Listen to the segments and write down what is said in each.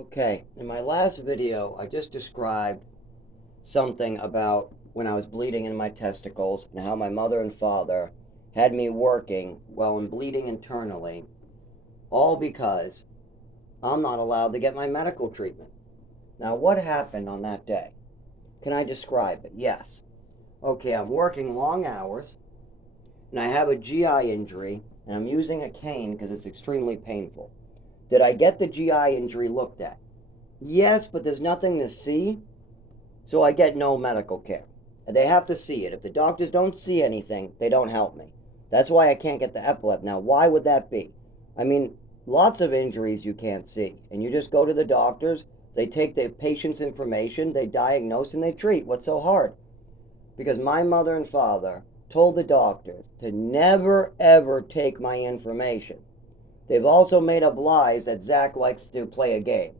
Okay, in my last video, I just described something about when I was bleeding in my testicles and how my mother and father had me working while I'm bleeding internally, all because I'm not allowed to get my medical treatment. Now, what happened on that day? Can I describe it? Yes. Okay, I'm working long hours and I have a GI injury and I'm using a cane because it's extremely painful. Did I get the GI injury looked at? Yes, but there's nothing to see. So I get no medical care. They have to see it. If the doctors don't see anything, they don't help me. That's why I can't get the epilepsy. Now, why would that be? I mean, lots of injuries you can't see. And you just go to the doctors, they take the patient's information, they diagnose, and they treat. What's so hard? Because my mother and father told the doctors to never, ever take my information. They've also made up lies that Zach likes to play a game.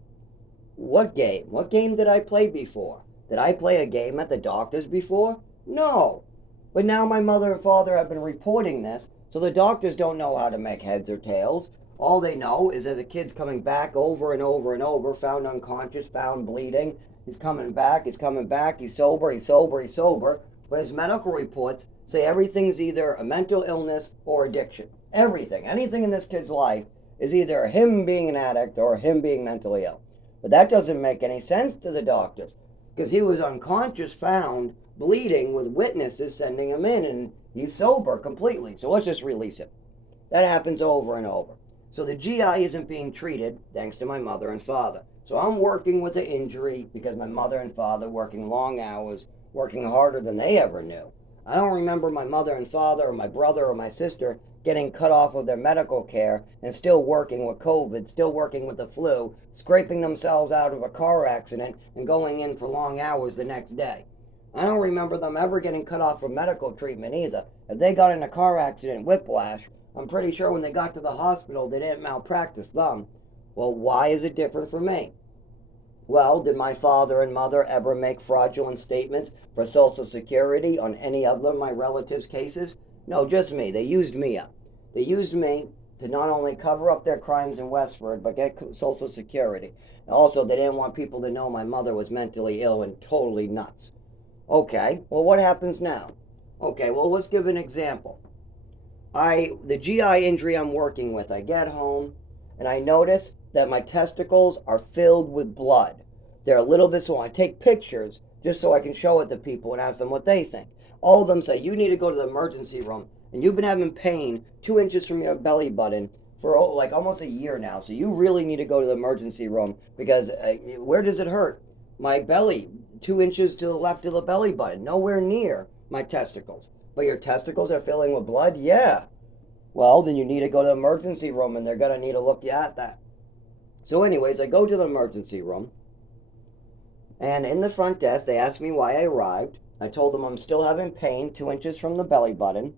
What game? What game did I play before? Did I play a game at the doctor's before? No. But now my mother and father have been reporting this, so the doctors don't know how to make heads or tails. All they know is that the kid's coming back over and over and over, found unconscious, found bleeding. He's coming back, he's coming back, he's sober, he's sober, he's sober. But his medical reports say everything's either a mental illness or addiction. Everything, anything in this kid's life is either him being an addict or him being mentally ill. But that doesn't make any sense to the doctors because he was unconscious, found bleeding with witnesses sending him in, and he's sober completely. So let's just release him. That happens over and over. So the GI isn't being treated thanks to my mother and father. So I'm working with the injury because my mother and father working long hours, working harder than they ever knew. I don't remember my mother and father or my brother or my sister getting cut off of their medical care and still working with COVID, still working with the flu, scraping themselves out of a car accident and going in for long hours the next day. I don't remember them ever getting cut off from medical treatment either. If they got in a car accident, whiplash, I'm pretty sure when they got to the hospital they didn't malpractice them. Well, why is it different for me? Well, did my father and mother ever make fraudulent statements for Social Security on any of my relatives' cases? No, just me. They used me up. They used me to not only cover up their crimes in Westford, but get Social Security. And also, they didn't want people to know my mother was mentally ill and totally nuts. Okay, well, what happens now? Okay, well, let's give an example. The GI injury I'm working with, I get home and I notice that my testicles are filled with blood. They're a little bit swollen. I take pictures just so I can show it to people and ask them what they think. All of them say, you need to go to the emergency room. And you've been having pain 2 inches from your belly button for like almost a year now. So you really need to go to the emergency room because where does it hurt? My belly, 2 inches to the left of the belly button, nowhere near my testicles. But your testicles are filling with blood? Yeah. Well, then you need to go to the emergency room and they're going to need to look at that. So, anyways, I go to the emergency room and in the front desk, they asked me why I arrived. I told them I'm still having pain 2 inches from the belly button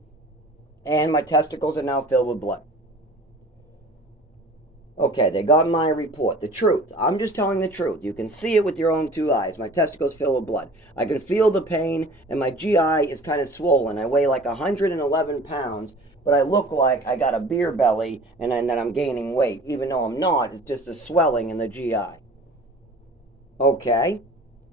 and my testicles are now filled with blood. Okay, they got my report. The truth. I'm just telling the truth. You can see it with your own two eyes. My testicles fill with blood. I can feel the pain, and my GI is kind of swollen. I weigh like 111 pounds, but I look like I got a beer belly and that I'm gaining weight, even though I'm not. It's just a swelling in the GI. Okay,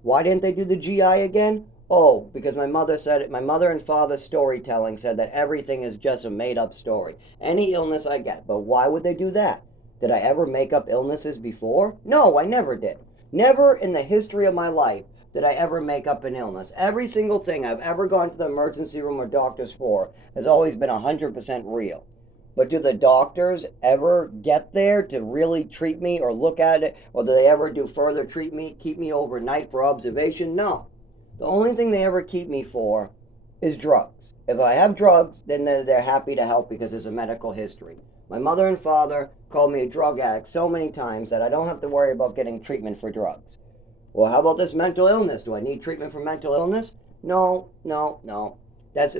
why didn't they do the GI again? Oh, because my mother said it. My mother and father's storytelling said that everything is just a made-up story. Any illness I get. But why would they do that? Did I ever make up illnesses before? No, I never did. Never in the history of my life did I ever make up an illness. Every single thing I've ever gone to the emergency room or doctors for has always been 100% real. But do the doctors ever get there to really treat me or look at it? Or do they ever do further treat me, keep me overnight for observation? No. The only thing they ever keep me for is drugs. If I have drugs, then they're happy to help because there's a medical history. My mother and father called me a drug addict so many times that I don't have to worry about getting treatment for drugs. Well, how about this mental illness? Do I need treatment for mental illness? No, no, no.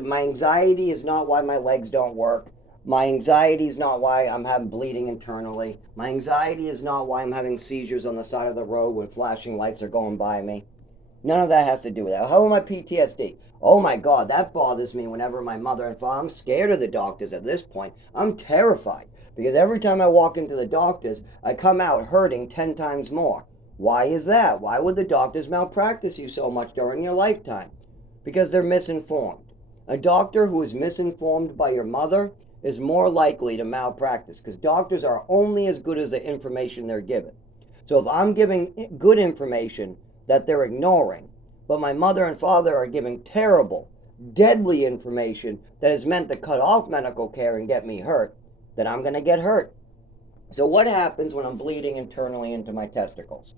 My anxiety is not why my legs don't work. My anxiety is not why I'm having bleeding internally. My anxiety is not why I'm having seizures on the side of the road when flashing lights are going by me. None of that has to do with that. How about my PTSD? Oh my God, that bothers me whenever my mother and father, I'm scared of the doctors at this point. I'm terrified Because every time I walk into the doctor's, I come out hurting 10 times more. Why is that? Why would the doctors malpractice you so much during your lifetime? Because they're misinformed. A doctor who is misinformed by your mother is more likely to malpractice, because doctors are only as good as the information they're given. So if I'm giving good information that they're ignoring, but my mother and father are giving terrible, deadly information that is meant to cut off medical care and get me hurt, then I'm going to get hurt. So what happens when I'm bleeding internally into my testicles?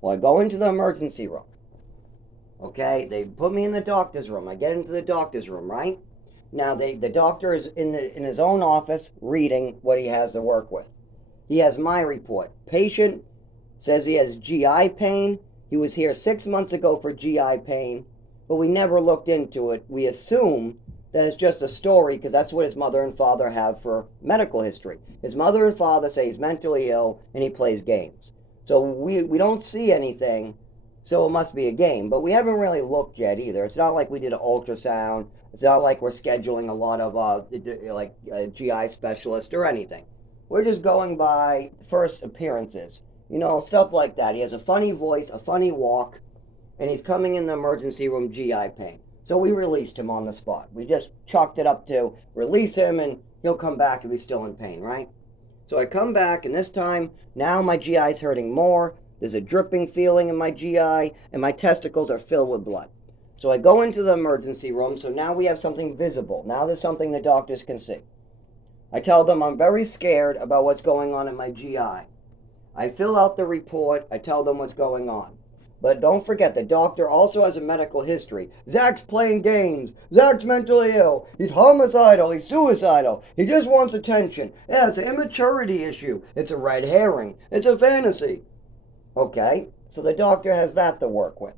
Well, I go into the emergency room. Okay, they put me in the doctor's room. I get into the doctor's room, right? Now the doctor is in his own office reading what he has to work with. He has my report. Patient says he has GI pain. He was here 6 months ago for GI pain, but we never looked into it. We assume that it's just a story because that's what his mother and father have for medical history. His mother and father say he's mentally ill and he plays games. So we don't see anything, so it must be a game. But we haven't really looked yet either. It's not like we did an ultrasound. It's not like we're scheduling a lot of GI specialist or anything. We're just going by first appearances. Stuff like that. He has a funny voice, a funny walk, and he's coming in the emergency room GI pain. So we released him on the spot. We just chalked it up to release him and he'll come back if he's still in pain, right? So I come back, and this time, now my GI's hurting more. There's a dripping feeling in my GI, and my testicles are filled with blood. So I go into the emergency room, so now we have something visible. Now there's something the doctors can see. I tell them I'm very scared about what's going on in my GI. I fill out the report. I tell them what's going on. But don't forget, the doctor also has a medical history. Zach's playing games. Zach's mentally ill. He's homicidal. He's suicidal. He just wants attention. Yeah, it's an immaturity issue. It's a red herring. It's a fantasy. Okay, so the doctor has that to work with.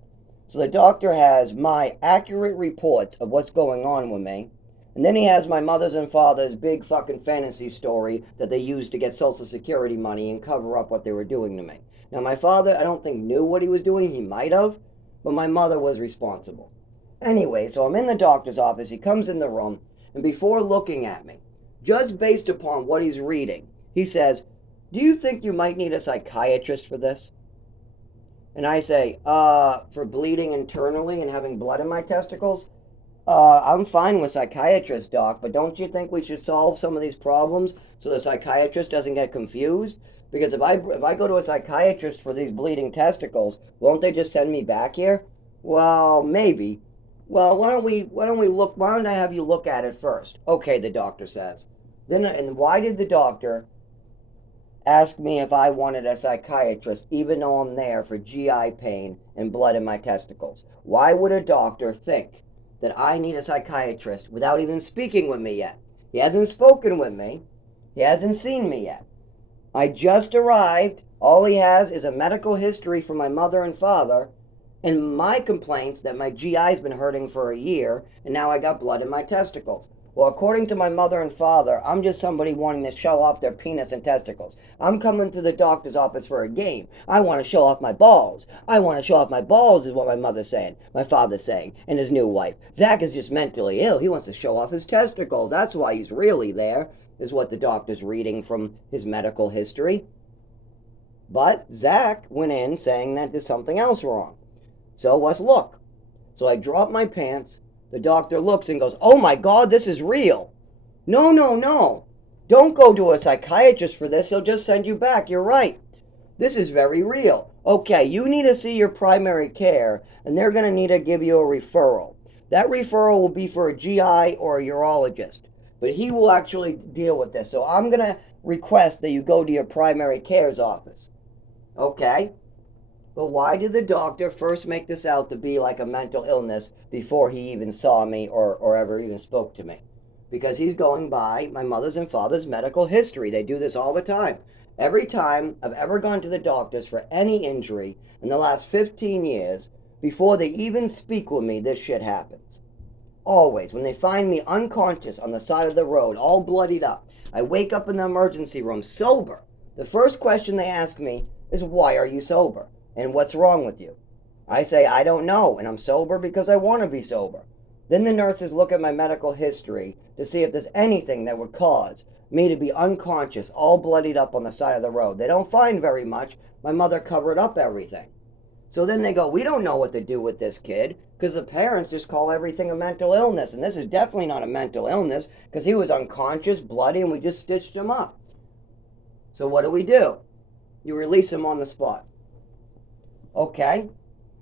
So the doctor has my accurate reports of what's going on with me. And then he has my mother's and father's big fucking fantasy story that they used to get Social Security money and cover up what they were doing to me. Now, my father, I don't think knew what he was doing. He might have, but my mother was responsible. Anyway, so I'm in the doctor's office. He comes in the room, and before looking at me, just based upon what he's reading, he says, "Do you think you might need a psychiatrist for this?" And I say, for bleeding internally and having blood in my testicles? I'm fine with psychiatrists, doc, but don't you think we should solve some of these problems so the psychiatrist doesn't get confused? Because if I go to a psychiatrist for these bleeding testicles, won't they just send me back here? Well, maybe. Well, why don't I have you look at it first? Okay, the doctor says. And why did the doctor ask me if I wanted a psychiatrist, even though I'm there for GI pain and blood in my testicles? Why would a doctor think that I need a psychiatrist without even speaking with me yet? He hasn't spoken with me. He hasn't seen me yet. I just arrived. All he has is a medical history from my mother and father and my complaints that my GI's been hurting for a year and now I got blood in my testicles. Well, according to my mother and father, I'm just somebody wanting to show off their penis and testicles. I'm coming to the doctor's office for a game. I want to show off my balls. I want to show off my balls is what my mother's saying, my father's saying, and his new wife. Zach is just mentally ill. He wants to show off his testicles. That's why he's really there, is what the doctor's reading from his medical history. But Zach went in saying that there's something else wrong. So let's look. So I drop my pants. The doctor looks and goes, "Oh my God, this is real." No. Don't go to a psychiatrist for this. He'll just send you back. You're right. This is very real. Okay, you need to see your primary care, and they're going to need to give you a referral. That referral will be for a GI or a urologist, but he will actually deal with this. So I'm going to request that you go to your primary care's office. Okay? But why did the doctor first make this out to be like a mental illness before he even saw me or ever even spoke to me? Because he's going by my mother's and father's medical history. They do this all the time. Every time I've ever gone to the doctors for any injury in the last 15 years, before they even speak with me, this shit happens. Always. When they find me unconscious on the side of the road, all bloodied up, I wake up in the emergency room sober. The first question they ask me is, "Why are you sober? And what's wrong with you?" I say, "I don't know, and I'm sober because I want to be sober." Then the nurses look at my medical history to see if there's anything that would cause me to be unconscious, all bloodied up on the side of the road. They don't find very much. My mother covered up everything. So then they go, we don't know what to do with this kid, because the parents just call everything a mental illness. And this is definitely not a mental illness, because he was unconscious, bloody, and we just stitched him up. So what do? You release him on the spot. Okay.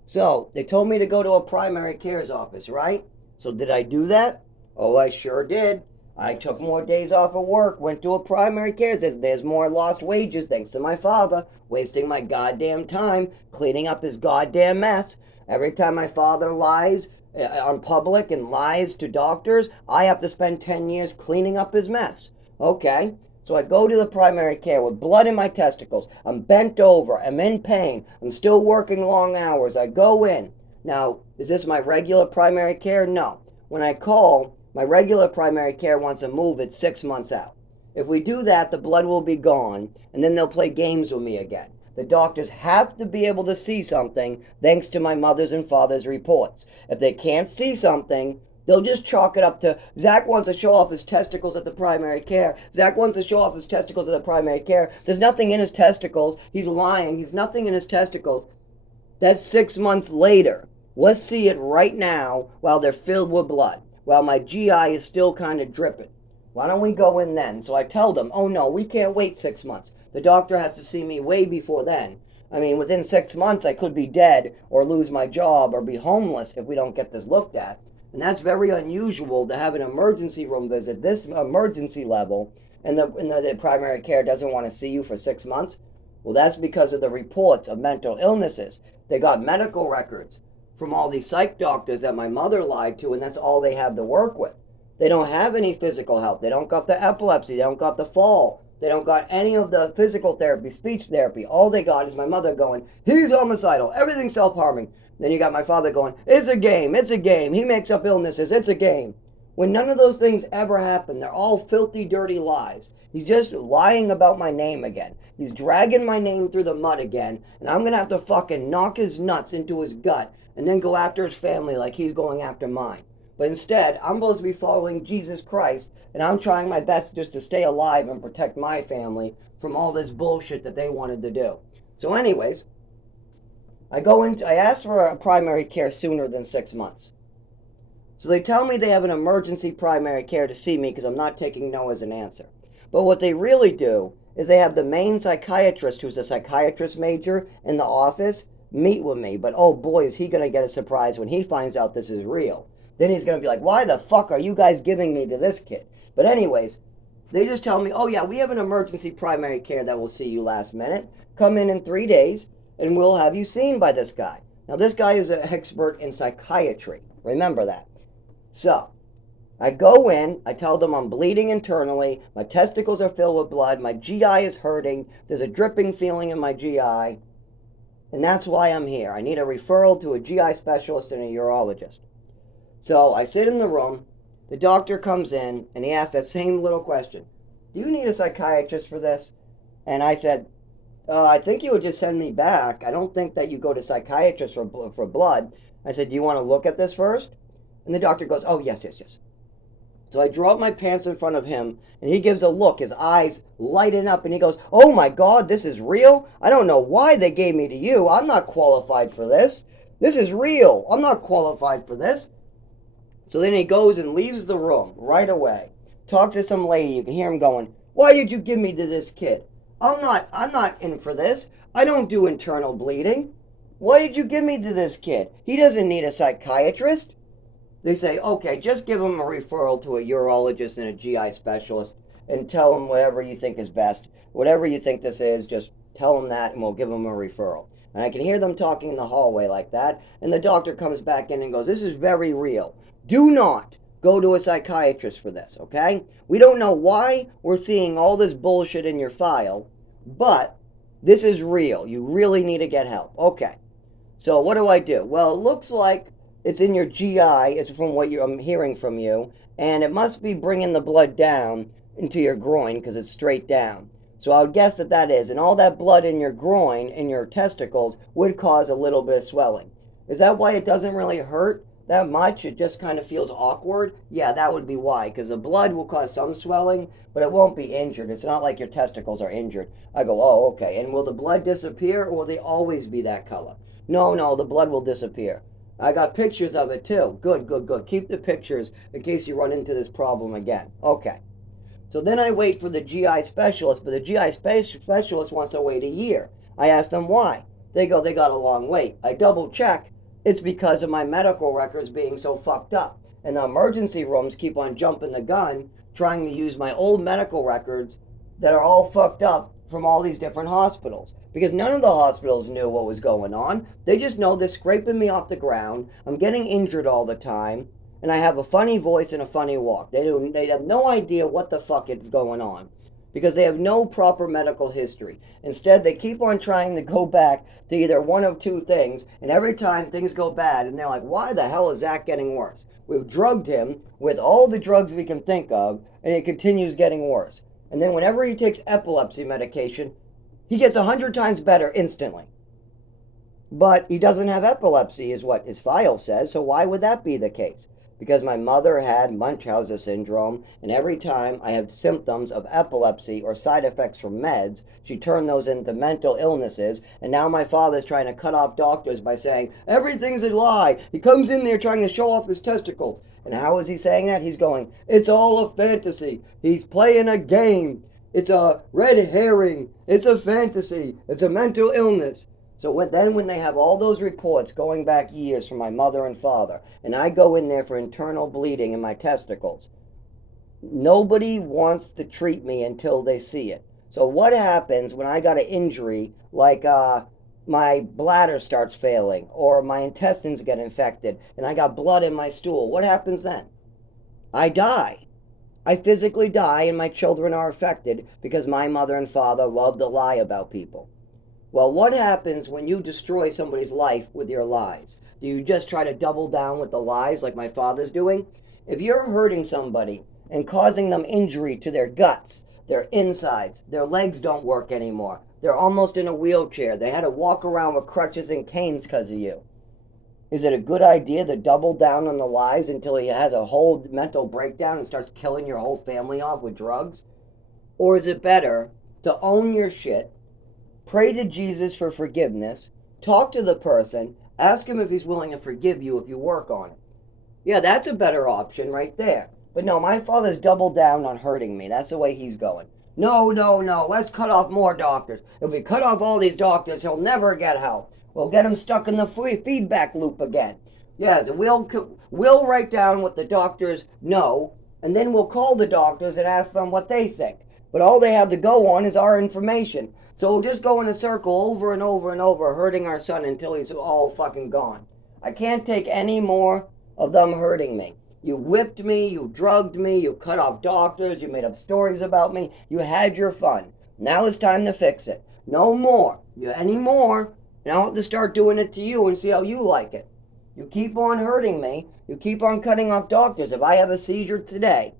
So they told me to go to a primary care's office, right? So did I do that? Oh, I sure did. I took more days off of work, went to a primary care. There's more lost wages thanks to my father, wasting my goddamn time cleaning up his goddamn mess. Every time my father lies on public and lies to doctors, I have to spend 10 years cleaning up his mess. Okay, so I go to the primary care with blood in my testicles. I'm bent over. I'm in pain. I'm still working long hours. I go in. Now, is this my regular primary care? No. When I call, my regular primary care wants to move it 6 months out. If we do that, the blood will be gone, and then they'll play games with me again. The doctors have to be able to see something thanks to my mother's and father's reports. If they can't see something, they'll just chalk it up to, Zach wants to show off his testicles at the primary care. Zach wants to show off his testicles at the primary care. There's nothing in his testicles. He's lying. He's nothing in his testicles. That's 6 months later. Let's see it right now while they're filled with blood, while my GI is still kind of dripping. Why don't we go in then? So I tell them, oh no, we can't wait 6 months. The doctor has to see me way before then. I mean, within 6 months I could be dead or lose my job or be homeless if we don't get this looked at. And that's very unusual to have an emergency room visit, this emergency level, and the primary care doesn't want to see you for 6 months. Well, that's because of the reports of mental illnesses. They got medical records from all these psych doctors that my mother lied to, and that's all they have to work with. They don't have any physical help. They don't got the epilepsy. They don't got the fall. They don't got any of the physical therapy, speech therapy. All they got is my mother going, he's homicidal, everything's self-harming. Then you got my father going, it's a game, he makes up illnesses, it's a game. When none of those things ever happen, they're all filthy, dirty lies. He's just lying about my name again. He's dragging my name through the mud again, and I'm gonna have to fucking knock his nuts into his gut and then go after his family like he's going after mine. But instead, I'm supposed to be following Jesus Christ, and I'm trying my best just to stay alive and protect my family from all this bullshit that they wanted to do. So anyways, I asked for a primary care sooner than 6 months. So they tell me they have an emergency primary care to see me because I'm not taking no as an answer. But what they really do is they have the main psychiatrist, who's a psychiatrist major in the office, meet with me. But oh boy, is he going to get a surprise when he finds out this is real. Then he's going to be like, why the fuck are you guys giving me to this kid? But anyways, they just tell me, oh yeah, we have an emergency primary care that will see you last minute. Come in 3 days and we'll have you seen by this guy. Now this guy is an expert in psychiatry. Remember that. So, I go in, I tell them I'm bleeding internally, my testicles are filled with blood, my GI is hurting, there's a dripping feeling in my GI, and that's why I'm here. I need a referral to a GI specialist and a urologist. So I sit in the room, the doctor comes in, and he asks that same little question. Do you need a psychiatrist for this? And I said, I think you would just send me back. I don't think that you go to psychiatrists for blood. I said, do you want to look at this first? And the doctor goes, oh, yes. So I draw up my pants in front of him, and he gives a look, his eyes lighten up, and he goes, oh my God, this is real? I don't know why they gave me to you. I'm not qualified for this. This is real. I'm not qualified for this. So then he goes and leaves the room right away. Talks to some lady. You can hear him going, why did you give me to this kid? I'm not in for this. I don't do internal bleeding. Why did you give me to this kid? He doesn't need a psychiatrist. They say, okay, just give him a referral to a urologist and a GI specialist and tell him whatever you think is best. Whatever you think this is, just tell him that and we'll give him a referral. And I can hear them talking in the hallway like that. And the doctor comes back in and goes, this is very real. Do not go to a psychiatrist for this, okay? We don't know why we're seeing all this bullshit in your file, but this is real. You really need to get help. Okay. So what do? Well, it looks like it's in your GI, is from what I'm hearing from you, and it must be bringing the blood down into your groin because it's straight down. So I would guess that is, and all that blood in your groin, in your testicles, would cause a little bit of swelling. Is that why it doesn't really hurt that much, it just kind of feels awkward, yeah, that would be why. Because the blood will cause some swelling, but it won't be injured. It's not like your testicles are injured. I go, oh, okay. And will the blood disappear, or will they always be that color? No, no, the blood will disappear. I got pictures of it too. Good, good, good. Keep the pictures in case you run into this problem again. Okay. So then I wait for the GI specialist, but the GI specialist wants to wait a year. I ask them why. They go, they got a long wait. I double check. It's because of my medical records being so fucked up. And the emergency rooms keep on jumping the gun, trying to use my old medical records that are all fucked up from all these different hospitals. Because none of the hospitals knew what was going on. They just know they're scraping me off the ground. I'm getting injured all the time, and I have a funny voice and a funny walk. They have no idea what the fuck is going on because they have no proper medical history. Instead, they keep on trying to go back to either one of two things, and every time things go bad, and they're like, why the hell is Zach getting worse? We've drugged him with all the drugs we can think of, and it continues getting worse. And then whenever he takes epilepsy medication, he gets 100 times better instantly. But he doesn't have epilepsy, is what his file says, so why would that be the case? Because my mother had Munchausen syndrome, and every time I have symptoms of epilepsy or side effects from meds, she turned those into mental illnesses, and now my father's trying to cut off doctors by saying, everything's a lie. He comes in there trying to show off his testicles. And how is he saying that? He's going, it's all a fantasy. He's playing a game. It's a red herring. It's a fantasy. It's a mental illness. So when they have all those reports going back years from my mother and father, and I go in there for internal bleeding in my testicles, nobody wants to treat me until they see it. So what happens when I got an injury like my bladder starts failing or my intestines get infected and I got blood in my stool? What happens then? I die. I physically die, and my children are affected because my mother and father love to lie about people. Well, what happens when you destroy somebody's life with your lies? Do you just try to double down with the lies like my father's doing? If you're hurting somebody and causing them injury to their guts, their insides, their legs don't work anymore, they're almost in a wheelchair, they had to walk around with crutches and canes because of you, is it a good idea to double down on the lies until he has a whole mental breakdown and starts killing your whole family off with drugs? Or is it better to own your shit, pray to Jesus for forgiveness, talk to the person, ask him if he's willing to forgive you if you work on it? Yeah, that's a better option right there. But no, my father's doubled down on hurting me. That's the way he's going. No, no, no, let's cut off more doctors. If we cut off all these doctors, he'll never get help. We'll get him stuck in the feedback loop again. Yes, we'll write down what the doctors know, and then we'll call the doctors and ask them what they think. But all they have to go on is our information. So we'll just go in a circle over and over and over, hurting our son until he's all fucking gone. I can't take any more of them hurting me. You whipped me, you drugged me, you cut off doctors, you made up stories about me, you had your fun. Now it's time to fix it. No more. Any more, and I'll have to start doing it to you and see how you like it. You keep on hurting me, you keep on cutting off doctors. If I have a seizure today,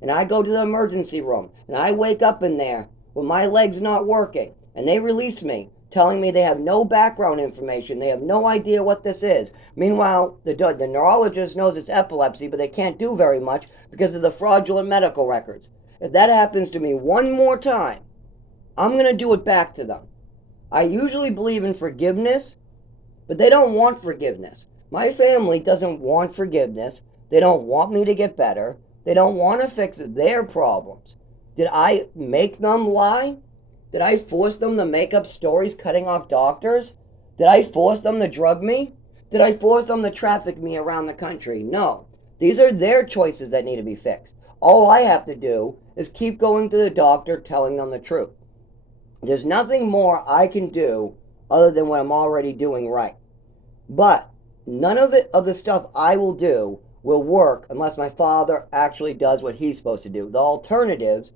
and I go to the emergency room, and I wake up in there with my legs not working, and they release me, telling me they have no background information, they have no idea what this is. Meanwhile, the neurologist knows it's epilepsy, but they can't do very much because of the fraudulent medical records. If that happens to me one more time, I'm going to do it back to them. I usually believe in forgiveness, but they don't want forgiveness. My family doesn't want forgiveness. They don't want me to get better. They don't want to fix their problems. Did I make them lie? Did I force them to make up stories cutting off doctors? Did I force them to drug me? Did I force them to traffic me around the country? No. These are their choices that need to be fixed. All I have to do is keep going to the doctor telling them the truth. There's nothing more I can do other than what I'm already doing right. But none of the stuff I will do will work unless my father actually does what he's supposed to do. The alternatives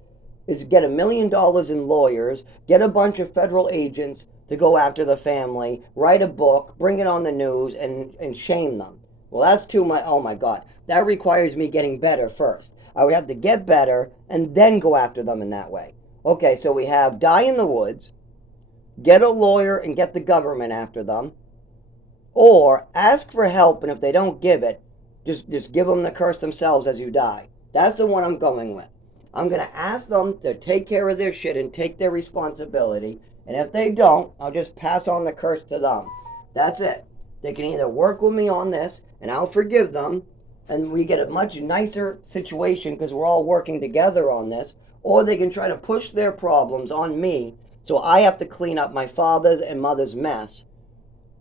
is get $1 million in lawyers, get a bunch of federal agents to go after the family, write a book, bring it on the news, and shame them. Well, that's too much. Oh my God. That requires me getting better first. I would have to get better and then go after them in that way. Okay, so we have die in the woods, get a lawyer and get the government after them, or ask for help, and if they don't give it, Just give them the curse themselves as you die. That's the one I'm going with. I'm going to ask them to take care of their shit and take their responsibility. And if they don't, I'll just pass on the curse to them. That's it. They can either work with me on this and I'll forgive them and we get a much nicer situation because we're all working together on this, or they can try to push their problems on me so I have to clean up my father's and mother's mess.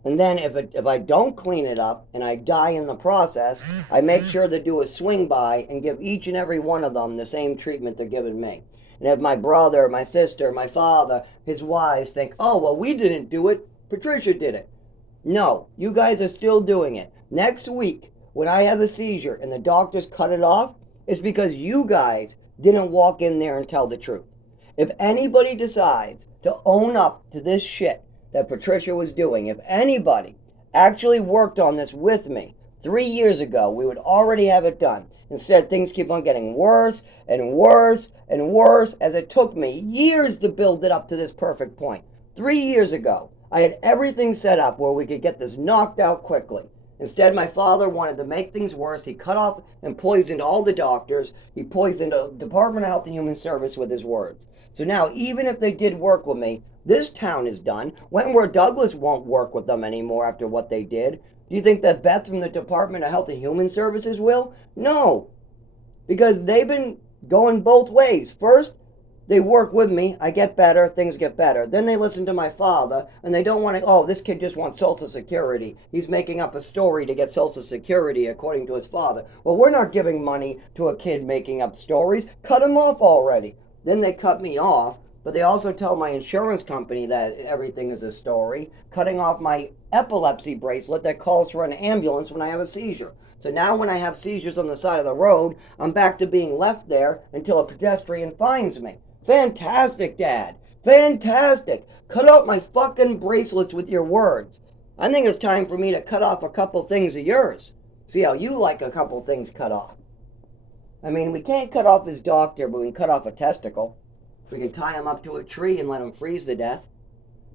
And then if I don't clean it up and I die in the process, I make sure to do a swing by and give each and every one of them the same treatment they're giving me. And if my brother, my sister, my father, his wives think, oh, well, we didn't do it, Patricia did it. No, you guys are still doing it. Next week, when I have a seizure and the doctors cut it off, it's because you guys didn't walk in there and tell the truth. If anybody decides to own up to this shit that Patricia was doing, if anybody actually worked on this with me 3 years ago, we would already have it done. Instead, things keep on getting worse and worse and worse as it took me years to build it up to this perfect point. 3 years ago, I had everything set up where we could get this knocked out quickly. Instead, my father wanted to make things worse. He cut off and poisoned all the doctors. He poisoned the Department of Health and Human Service with his words. So now, even if they did work with me, this town is done. Wentworth Douglas won't work with them anymore after what they did. Do you think that Beth from the Department of Health and Human Services will? No, because they've been going both ways. First, they work with me, I get better, things get better. Then they listen to my father, and they don't want to, oh, this kid just wants Social Security. He's making up a story to get Social Security, according to his father. Well, we're not giving money to a kid making up stories. Cut him off already. Then they cut me off, but they also tell my insurance company that everything is a story, cutting off my epilepsy bracelet that calls for an ambulance when I have a seizure. So now when I have seizures on the side of the road, I'm back to being left there until a pedestrian finds me. Fantastic, Dad. Fantastic. Cut out my fucking bracelets with your words. I think it's time for me to cut off a couple things of yours. See how you like a couple things cut off. I mean, we can't cut off his doctor, but we can cut off a testicle. We can tie him up to a tree and let him freeze to death.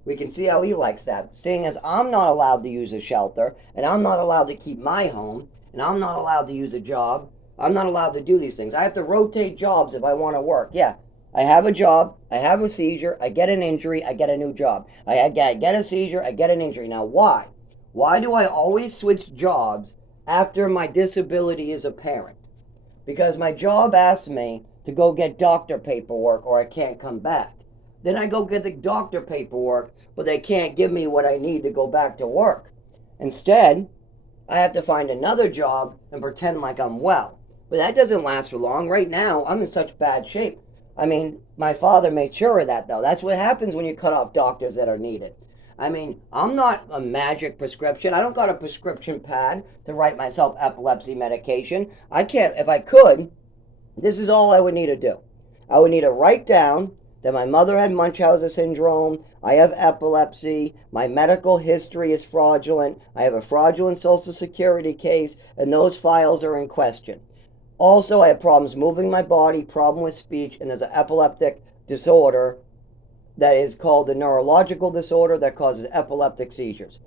We can see how he likes that. Seeing as I'm not allowed to use a shelter, and I'm not allowed to keep my home, and I'm not allowed to use a job, I'm not allowed to do these things. I have to rotate jobs if I want to work. Yeah. I have a job, I have a seizure, I get an injury, I get a new job. I get a seizure, I get an injury. Now why? Why do I always switch jobs after my disability is apparent? Because my job asks me to go get doctor paperwork or I can't come back. Then I go get the doctor paperwork, but they can't give me what I need to go back to work. Instead, I have to find another job and pretend like I'm well. But that doesn't last for long. Right now, I'm in such bad shape. I mean, my father made sure of that, though. That's what happens when you cut off doctors that are needed. I mean, I'm not a magic prescription. I don't got a prescription pad to write myself epilepsy medication. I can't, if I could, this is all I would need to do. I would need to write down that my mother had Munchausen syndrome, I have epilepsy, my medical history is fraudulent, I have a fraudulent Social Security case, and those files are in question. Also, I have problems moving my body, problem with speech, and there's an epileptic disorder that is called a neurological disorder that causes epileptic seizures.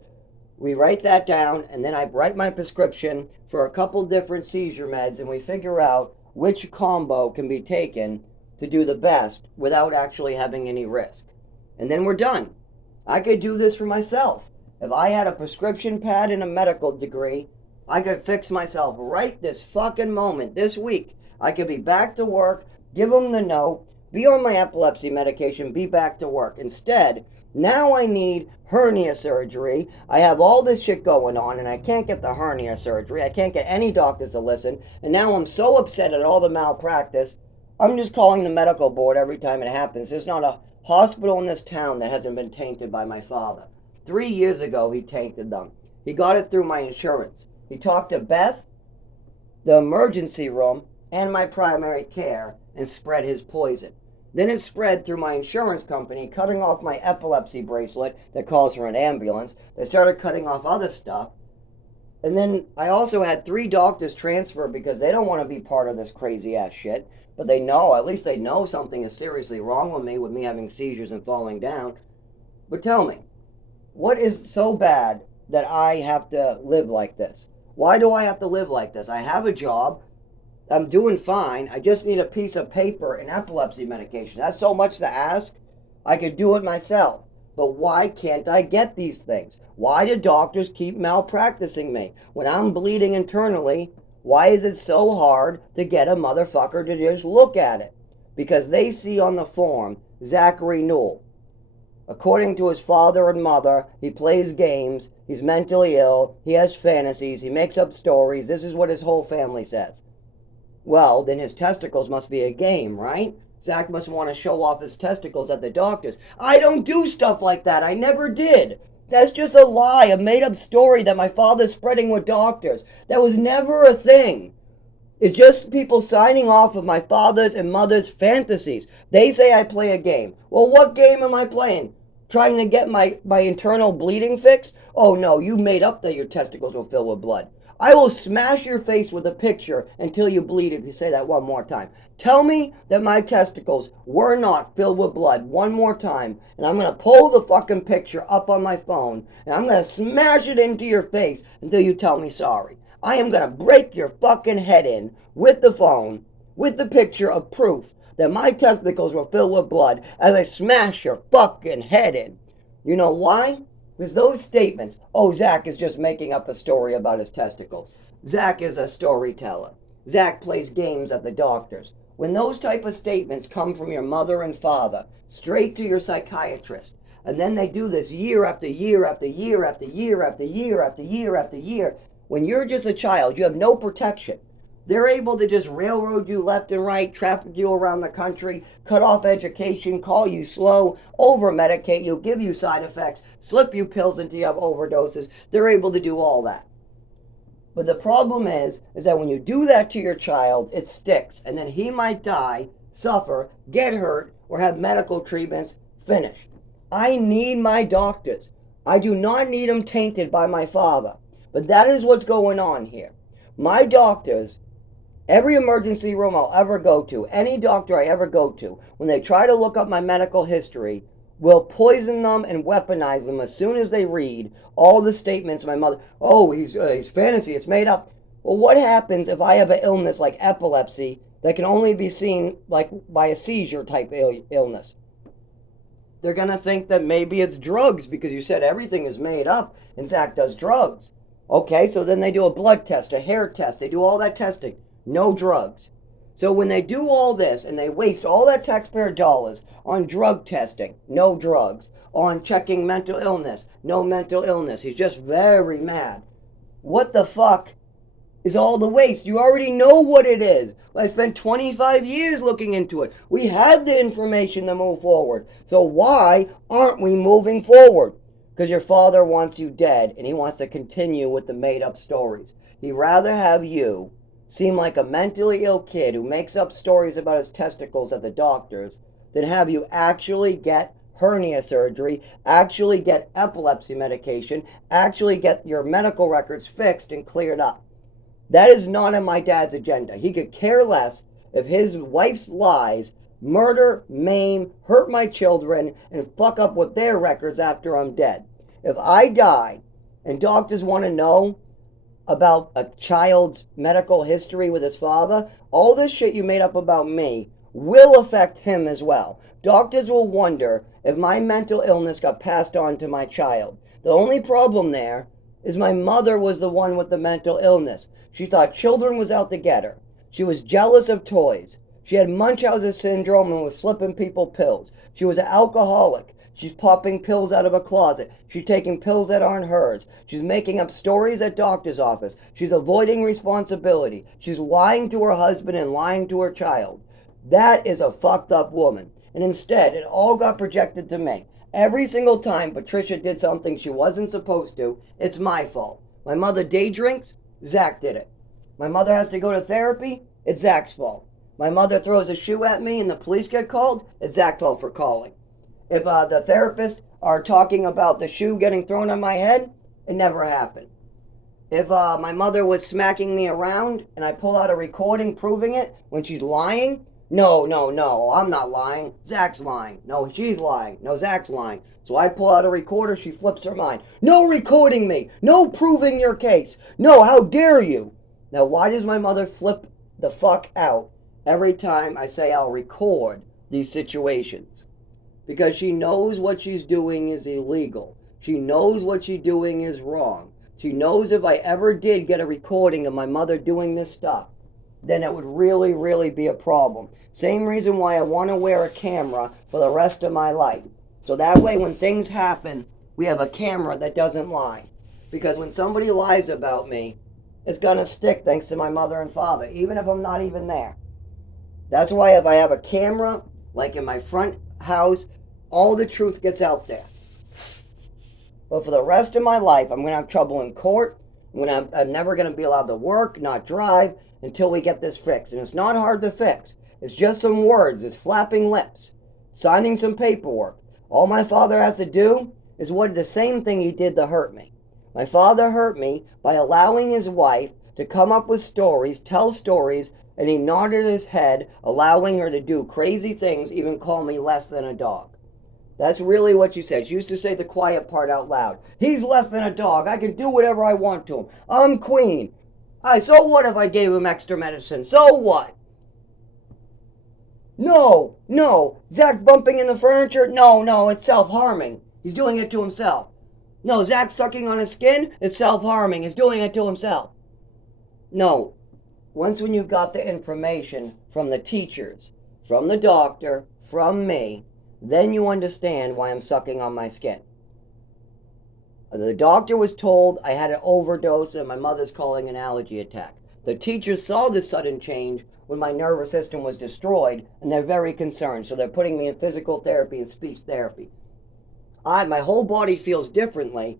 We write that down, and then I write my prescription for a couple different seizure meds, and we figure out which combo can be taken to do the best without actually having any risk. And then we're done. I could do this for myself. If I had a prescription pad and a medical degree, I could fix myself right this fucking moment, this week. I could be back to work, give them the note, be on my epilepsy medication, be back to work. Instead, now I need hernia surgery. I have all this shit going on and I can't get the hernia surgery. I can't get any doctors to listen. And now I'm so upset at all the malpractice, I'm just calling the medical board every time it happens. There's not a hospital in this town that hasn't been tainted by my father. 3 years ago, he tainted them. He got it through my insurance. He talked to Beth, the emergency room, and my primary care and spread his poison. Then it spread through my insurance company, cutting off my epilepsy bracelet that calls for an ambulance. They started cutting off other stuff. And then I also had 3 doctors transfer because they don't want to be part of this crazy ass shit. But they know, at least they know something is seriously wrong with me having seizures and falling down. But tell me, what is so bad that I have to live like this? Why do I have to live like this? I have a job. I'm doing fine. I just need a piece of paper and epilepsy medication. That's so much to ask. I could do it myself. But why can't I get these things? Why do doctors keep malpracticing me? When I'm bleeding internally, why is it so hard to get a motherfucker to just look at it? Because they see on the form, Zachary Newell. According to his father and mother, he plays games, he's mentally ill, he has fantasies, he makes up stories. This is what his whole family says. Well, then his testicles must be a game, right? Zach must want to show off his testicles at the doctors. I don't do stuff like that. I never did. That's just a lie, a made-up story that my father's spreading with doctors. That was never a thing. It's just people signing off of my father's and mother's fantasies. They say I play a game. Well, what game am I playing? Trying to get my internal bleeding fixed? Oh no, you made up that your testicles will fill with blood. I will smash your face with a picture until you bleed if you say that one more time. Tell me that my testicles were not filled with blood one more time, and I'm going to pull the fucking picture up on my phone, and I'm going to smash it into your face until you tell me sorry. I am going to break your fucking head in with the phone, with the picture of proof that my testicles were filled with blood as I smash your fucking head in. You know why? Because those statements, oh, Zach is just making up a story about his testicles. Zach is a storyteller. Zach plays games at the doctors. When those type of statements come from your mother and father, straight to your psychiatrist, and then they do this year after year after year after year after year after year after year, when you're just a child, you have no protection. They're able to just railroad you left and right, traffic you around the country, cut off education, call you slow, over-medicate you, give you side effects, slip you pills until you have overdoses. They're able to do all that. But the problem is that when you do that to your child, it sticks. And then he might die, suffer, get hurt, or have medical treatments finished. I need my doctors. I do not need them tainted by my father. But that is what's going on here. My doctors, every emergency room I'll ever go to, any doctor I ever go to, when they try to look up my medical history, will poison them and weaponize them as soon as they read all the statements my mother, oh, he's fantasy, it's made up. Well, what happens if I have an illness like epilepsy that can only be seen like by a seizure type illness? They're going to think that maybe it's drugs because you said everything is made up and Zach does drugs. Okay, so then they do a blood test, a hair test, they do all that testing. No drugs. So when they do all this and they waste all that taxpayer dollars on drug testing, no drugs, on checking mental illness, no mental illness, he's just very mad. What the fuck is all the waste? You already know what it is. I spent 25 years looking into it. We had the information to move forward. So why aren't we moving forward? Because your father wants you dead and he wants to continue with the made up stories. He'd rather have you seem like a mentally ill kid who makes up stories about his testicles at the doctors than have you actually get hernia surgery, actually get epilepsy medication, actually get your medical records fixed and cleared up. That is not in my dad's agenda. He could care less if his wife's lies murder, maim, hurt my children, and fuck up with their records after I'm dead. If I die and doctors want to know about a child's medical history with his father, all this shit you made up about me will affect him as well. Doctors will wonder if my mental illness got passed on to my child. The only problem there is my mother was the one with the mental illness. She thought children was out to get her. She was jealous of toys. She had Munchausen syndrome and was slipping people pills. She was an alcoholic. She's popping pills out of a closet. She's taking pills that aren't hers. She's making up stories at doctor's office. She's avoiding responsibility. She's lying to her husband and lying to her child. That is a fucked up woman. And instead, it all got projected to me. Every single time Patricia did something she wasn't supposed to, it's my fault. My mother day drinks, Zach did it. My mother has to go to therapy, it's Zach's fault. My mother throws a shoe at me and the police get called, it's Zach's fault for calling. If the therapists are talking about the shoe getting thrown on my head, it never happened. If my mother was smacking me around and I pull out a recording proving it when she's lying, No, no, no, I'm not lying. Zach's lying. No, she's lying. No, Zach's lying. So I pull out a recorder, she flips her mind. No recording me! No proving your case! No, how dare you! Now, why does my mother flip the fuck out every time I say I'll record these situations? Because she knows what she's doing is illegal. She knows what she's doing is wrong. She knows if I ever did get a recording of my mother doing this stuff, then it would really, really be a problem. Same reason why I want to wear a camera for the rest of my life. So that way when things happen, we have a camera that doesn't lie. Because when somebody lies about me, it's going to stick thanks to my mother and father, even if I'm not even there. That's why if I have a camera, like in my front house, all the truth gets out there. But for the rest of my life, I'm going to have trouble in court. I'm never going to be allowed to work, not drive, until we get this fixed. And it's not hard to fix. It's just some words. It's flapping lips. Signing some paperwork. All my father has to do is the same thing he did to hurt me. My father hurt me by allowing his wife to come up with stories, tell stories, and he nodded his head, allowing her to do crazy things, even call me less than a dog. That's really what she said. She used to say the quiet part out loud. He's less than a dog. I can do whatever I want to him. I'm queen. So what if I gave him extra medicine? So what? No, no. Zach bumping in the furniture? No, no, it's self-harming. He's doing it to himself. No, Zach sucking on his skin? It's self-harming. He's doing it to himself. No. Once when you've got the information from the teachers, from the doctor, from me, then you understand why I'm sucking on my skin. The doctor was told I had an overdose and my mother's calling an allergy attack. The teachers saw this sudden change when my nervous system was destroyed, and they're very concerned. So they're putting me in physical therapy and speech therapy. My whole body feels differently,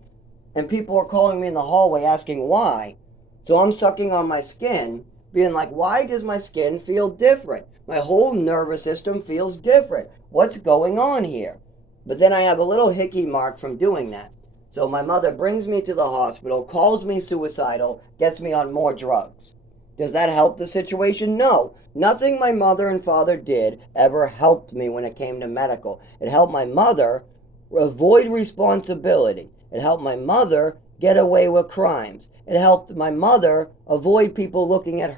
and people are calling me in the hallway asking why. So I'm sucking on my skin, being like, why does my skin feel different? My whole nervous system feels different. What's going on here? But then I have a little hickey mark from doing that. So my mother brings me to the hospital, calls me suicidal, gets me on more drugs. Does that help the situation? No. Nothing my mother and father did ever helped me when it came to medical. It helped my mother avoid responsibility. It helped my mother get away with crimes. It helped my mother avoid people looking at her